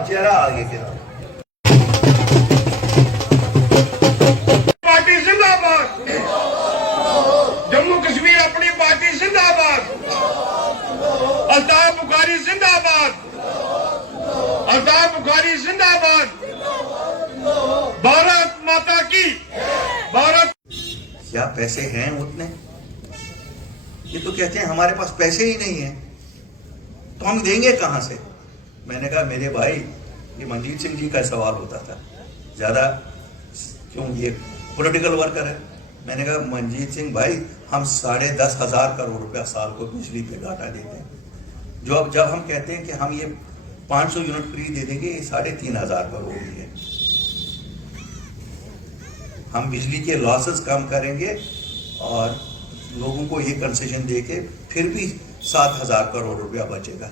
चेहरा आगे की तरफ। पार्टी जिंदाबाद, जम्मू कश्मीर अपनी पार्टी जिंदाबाद, अल्ताफ बुखारी जिंदाबाद, अल्ताफ बुखारी जिंदाबाद, भारत माता की भारत। क्या पैसे हैं उतने? ये तो कहते हैं हमारे पास पैसे ही नहीं है, तो हम देंगे कहां से? मैंने कहा मेरे भाई, ये मनजीत सिंह जी का सवाल होता था ज्यादा, क्यों ये पॉलिटिकल वर्कर है। मैंने कहा मनजीत सिंह भाई, हम 10,500 करोड़ रुपया साल को बिजली पे घाटा देते हैं। जब हम कहते हैं कि हम ये 500 यूनिट फ्री दे देंगे, ये 3,500 करोड़ ही है। हम बिजली के लॉसेस कम करेंगे और लोगों को ये कंसेशन देके फिर भी 7,000 करोड़ रुपया बचेगा।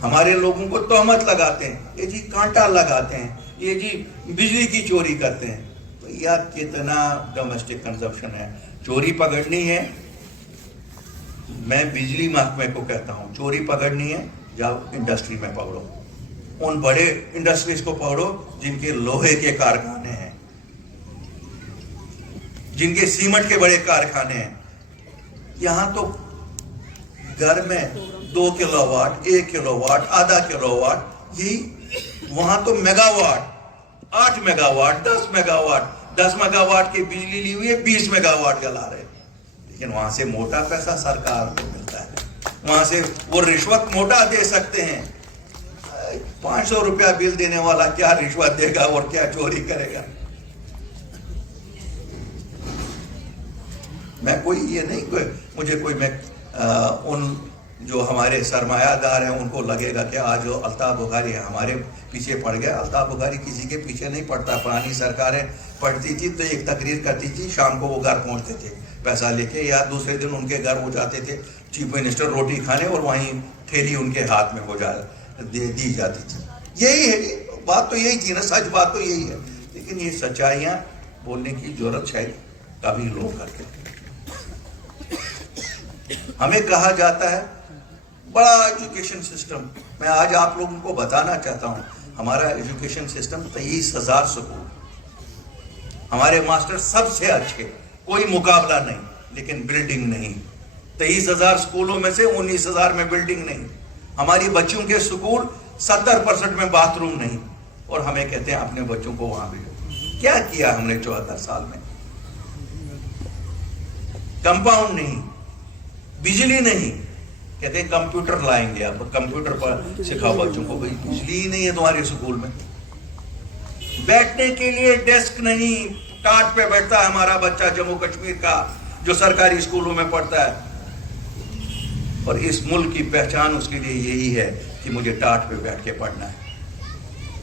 हमारे लोगों को तोहमत लगाते हैं, ये जी कांटा लगाते हैं, ये जी बिजली की चोरी करते हैं। तो यार कितना डोमेस्टिक कंजप्शन है। चोरी पकड़नी है, मैं बिजली महकमे को कहता हूं, चोरी पकड़नी है जाओ इंडस्ट्री में पकड़ो, उन बड़े इंडस्ट्रीज को पकड़ो जिनके लोहे के कारखाने हैं, जिनके सीमेंट के बड़े कारखाने हैं। यहां तो घर में 2 किलोवाट, 1 किलोवाट, आधा किलोवाट, यही वहां तो मेगावाट, 8 मेगावाट, 10 मेगावाट, 10 मेगावाट की बिजली ली हुई है, 20 मेगावाट जला रहे। लेकिन वहां से मोटा पैसा सरकार को मिलता है, वहां से वो रिश्वत मोटा दे सकते हैं। 500 रुपया बिल देने वाला क्या रिश्वत देगा और क्या चोरी करेगा? मैं कोई ये नहीं, मुझे कोई मैं उन जो हमारे सरमायादार हैं उनको लगेगा कि आज जो अल्ताफ बुखारी है हमारे पीछे पड़ गया। अल्ताफ बुखारी किसी के पीछे नहीं पड़ता। पुरानी सरकारें पढ़ती थी तो एक तकरीर करती थी, शाम को वो घर पहुंचते थे पैसा लेके, या दूसरे दिन उनके घर हो जाते थे चीफ मिनिस्टर रोटी खाने, और वहीं थैली उनके हाथ में हो दी जाती थी। यही है बात, तो यही थी ना, सच बात तो यही है। लेकिन ये सच्चाइयां बोलने की जरूरत शायद कभी लोग करते हैं। हमें कहा जाता है बड़ा एजुकेशन सिस्टम। मैं आज आप लोगों को बताना चाहता हूं, हमारा एजुकेशन सिस्टम 23,000 स्कूल, हमारे मास्टर सबसे अच्छे, कोई मुकाबला नहीं, लेकिन बिल्डिंग नहीं। 23,000 स्कूलों में से 19,000 में बिल्डिंग नहीं। हमारी बच्चों के स्कूल 70% में बाथरूम नहीं, और हमें कहते हैं अपने बच्चों को वहां भेजो। क्या किया हमने 74 साल में? कंपाउंड नहीं, बिजली नहीं, कहते हैं कंप्यूटर लाएंगे, आप कंप्यूटर पर सिखाओ बच्चों को। भाई बिजली ही नहीं है तुम्हारे स्कूल में, बैठने के लिए डेस्क नहीं, टाट पे बैठता है हमारा बच्चा जम्मू कश्मीर का जो सरकारी स्कूलों में पढ़ता है, और इस मुल्क की पहचान उसके लिए यही है कि मुझे टाट पे बैठ के पढ़ना है।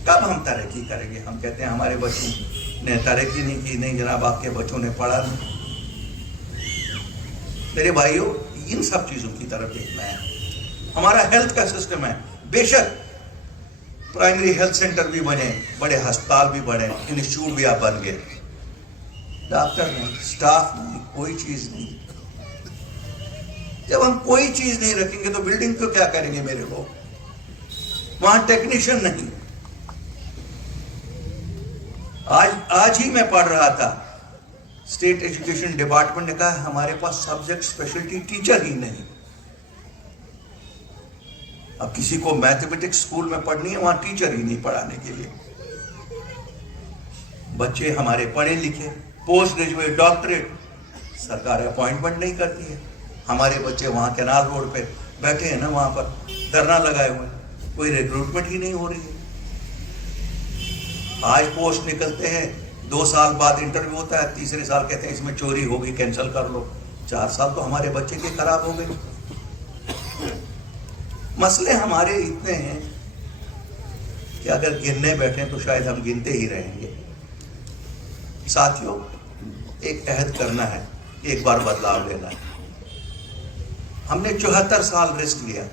कब हम तरक्की करेंगे? हम कहते हैं हमारे बच्चों ने तरक्की नहीं की। नहीं जनाब, आपके बच्चों ने पढ़ा नहीं। मेरे भाइयों, इन सब चीजों की तरफ देखना है। हमारा हेल्थ का सिस्टम है, बेशक प्राइमरी हेल्थ सेंटर भी बने, बड़े अस्पताल भी बने, इंस्टीट्यूट भी आप बन गए, डॉक्टर नहीं, स्टाफ नहीं, कोई चीज नहीं। जब हम कोई चीज नहीं रखेंगे तो बिल्डिंग को क्या करेंगे मेरे लोग? वहां टेक्नीशियन नहीं। आज ही मैं पढ़ रहा था, स्टेट एजुकेशन डिपार्टमेंट ने कहा हमारे पास सब्जेक्ट स्पेशलिटी टीचर ही नहीं। अब किसी को मैथमेटिक्स स्कूल में पढ़नी है, वहां टीचर ही नहीं पढ़ाने के लिए। बच्चे हमारे पढ़े लिखे, पोस्ट ग्रेजुएट, डॉक्टरेट, सरकार अपॉइंटमेंट नहीं करती है। हमारे बच्चे वहां कैनाल रोड पे बैठे हैं ना, वहां पर धरना लगाए हुए, कोई रिक्रूटमेंट ही नहीं हो रही है। आज पोस्ट निकलते हैं, 2 साल बाद इंटरव्यू होता है, तीसरे साल कहते हैं इसमें चोरी होगी, कैंसिल कर लो। 4 साल तो हमारे बच्चे के खराब हो गए। मसले हमारे इतने हैं कि अगर गिनने बैठे तो शायद हम गिनते ही रहेंगे। साथियों, एक अहद करना है, एक बार बदलाव लेना है। हमने 74 साल रिस्क लिया।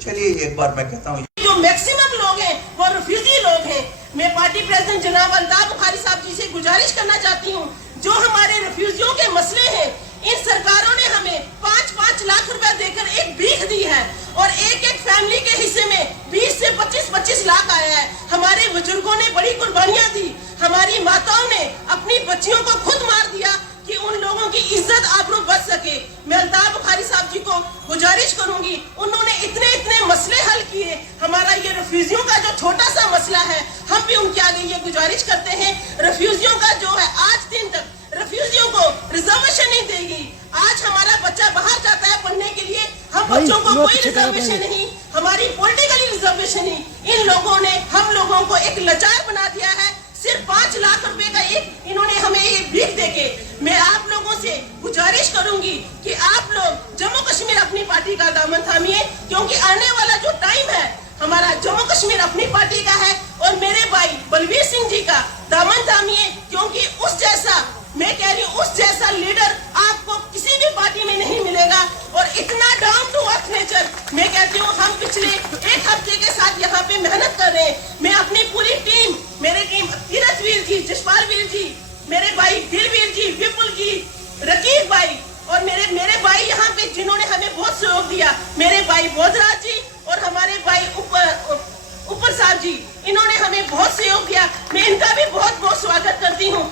चलिए एक बार मैं कहता हूँ, जो मैक्सिमम लोग हैं वो रिफ्यूजी लोग हैं। मैं पार्टी प्रेसिडेंट जनाब अल्ताफ बुखारी साहब जी से गुजारिश करना चाहती हूँ, जो हमारे रिफ्यूजियों के मसले हैं इन सरकारों ने हमें 5-5 लाख रुपए देकर एक भीख दी है और एक एक फैमिली के हिस्से में 20 से 25-25 लाख आया है। हमारे बुजुर्गों ने बड़ी कुर्बानियां दी, हमारी माताओं ने अपनी बच्चियों को खुद मार दिया कि उन लोगों की इज्जत आबरू बच सके। मैं अल्ताफ बुखारी साहब जी को गुजारिश करूंगी, उन्होंने इतने इतने मसले हल किए। हमारा ये रिफ्यूजियों का जो छोटा सा मसला है, हम भी उनके आगे ये गुजारिश करते हैं, रिफ्यूजियों का जो है आज दिन तक रिफ्यूजियों को रिजर्वेशन नहीं देगी। आज हमारा बच्चा बाहर जाता है पढ़ने के लिए, हम बच्चों को कोई रिजर्वेशन नहीं, हमारी पॉलिटिकली रिजर्वेशन नहीं। इन लोगों ने हम लोगों को एक लाचार बना दिया है। सिर्फ 5 लाख रुपए का एक इन्होंने हमें ये भीख देके। मैं आप लोगों से गुजारिश करूंगी कि आप लोग जम्मू कश्मीर अपनी पार्टी का दामन थामिए, क्योंकि आने वाला जो टाइम है हमारा जम्मू कश्मीर अपनी पार्टी का है। और मेरे भाई बलबीर सिंह जी का दामन थामिए, क्योंकि उस जैसा, मैं कह रही हूँ, उस जैसा लीडर आपको किसी भी पार्टी में नहीं मिलेगा। और इतना डाउन टू अर्थ नेचर, मैं कहती हूँ, हम पिछले 1 हफ्ते के साथ यहाँ पे मेहनत कर रहे हैं। मैं अपनी पूरी टीम, मेरे टीम तीरथ वीर जी, जसपाल वीर जी, मेरे भाई दिलवीर जी, विपुल जी, रकीब भाई और मेरे भाई यहाँ पे जिन्होंने हमें बहुत सहयोग दिया, मेरे भाई बोधराज जी और हमारे भाई ऊपर साहब जी, इन्होंने हमें बहुत सहयोग दिया। मैं इनका भी बहुत बहुत स्वागत करती हूँ।